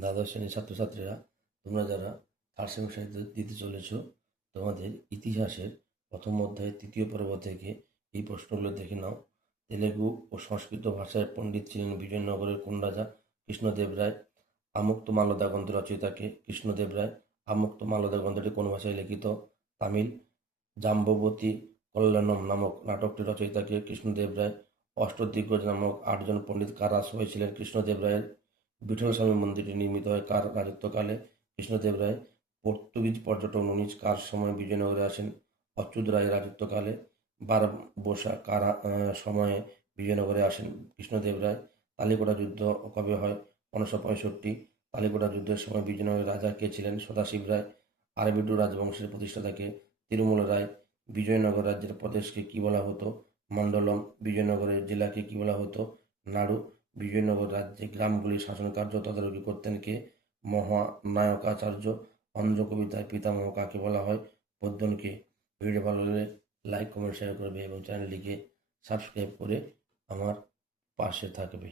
দ্বাদশ শ্রেণীর ছাত্রছাত্রীরা, তোমরা যারা থার্ড সেমিস্টার দিতে চলেছ, তোমাদের ইতিহাসের প্রথম অধ্যায়ের তৃতীয় পর্ব থেকে এই প্রশ্নগুলো দেখে নাও। তেলেগু ও সংস্কৃত ভাষায় পণ্ডিত ছিলেন বিজয়নগরের কোন রাজা? কৃষ্ণদেব রায়। আমুক্তমাল্যদা গ্রন্থ রচয়িতাকে? কৃষ্ণদেব রায়। আমুক্তমাল্যদা গ্রন্থটি কোন ভাষায় লিখিত? তামিল। জাম্ববতী কল্যাণম নামক নাটকটি রচয়িতাকে? কৃষ্ণদেব রায়। অষ্টদিগ্গজ নামক 8জন পণ্ডিত কারা হয়েছিলেন? কৃষ্ণদেব রায়ের। বিঠলস্বামী মন্দিরটি নির্মিত হয় কার রাজত্বকালে? কৃষ্ণদেব রায়। পর্তুগিজ পর্যটক নুনিজ কার সময় বিজয়নগরে আসেন? অচ্যুত রায়ের রাজত্বকালে। বারবোসা কার সময়ে বিজয়নগরে আসেন? কৃষ্ণদেব রায়। তালিকোটা যুদ্ধ কবে হয়? 1565। তালিকোটা যুদ্ধের সময় বিজয়নগরের রাজা কে ছিলেন? সদাশিব রায়। আরবিডু রাজবংশের প্রতিষ্ঠাতাকে? তিরুমল রায়। বিজয়নগর রাজ্যের প্রদেশকে কি বলা হতো? মণ্ডলম। বিজয়নগরের জেলাকে কি বলা হতো? নাড়ু। বিজয়নগর রাজ্যে গ্রামগুলির শাসনকার্য তদারকি করতেন কে? মহানায়কাচার্য। অন্ধ্র কবিতায় পিতামহ কাকে বলা হয়? পদ্মনকে। ভিডিও ভালো লাগলে লাইক, কমেন্ট, শেয়ার করবে এবং চ্যানেলটিকে সাবস্ক্রাইব করে আমার পাশে থাকবে।